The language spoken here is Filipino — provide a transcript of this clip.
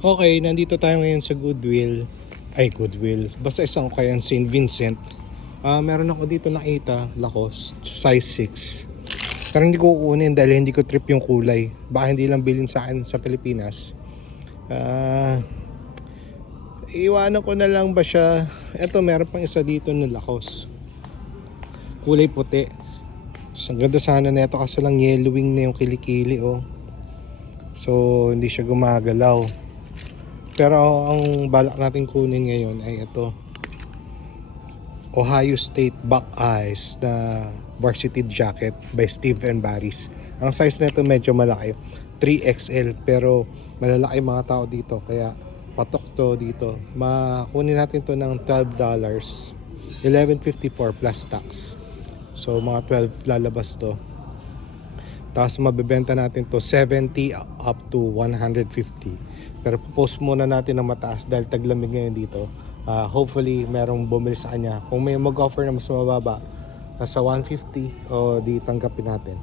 Okay, nandito tayo ngayon sa Goodwill. Ay, Goodwill. Basta isang kayan, St. Vincent. Meron ako dito nakita, Lacoste, size 6. Pero hindi ko kukunin dahil hindi ko trip yung kulay. Baka hindi lang bilhin sa akin sa Pilipinas. Iwanan ko na lang ba siya. Eto, meron pang isa dito na Lacoste. Kulay puti. So, ang ganda sana nito kasi lang yellowing na yung kilikili, oh. So, hindi siya gumagalaw. Pero ang balak natin kunin ngayon ay ito, Ohio State Buckeyes na varsity jacket by Steve & Barry's. Ang size nito medyo malaki, 3XL, pero malalaki mga tao dito kaya patok to dito. Makunin natin to ng $12, $11.54 plus tax. So mga 12 lalabas to. Tapos mabebenta natin to 70 up to 150. Pero post muna natin ng mataas dahil taglamig ngayon dito. Hopefully merong bumili sa kanya. Kung may mag-offer na mas mababa, nasa 150 o di tanggapin natin.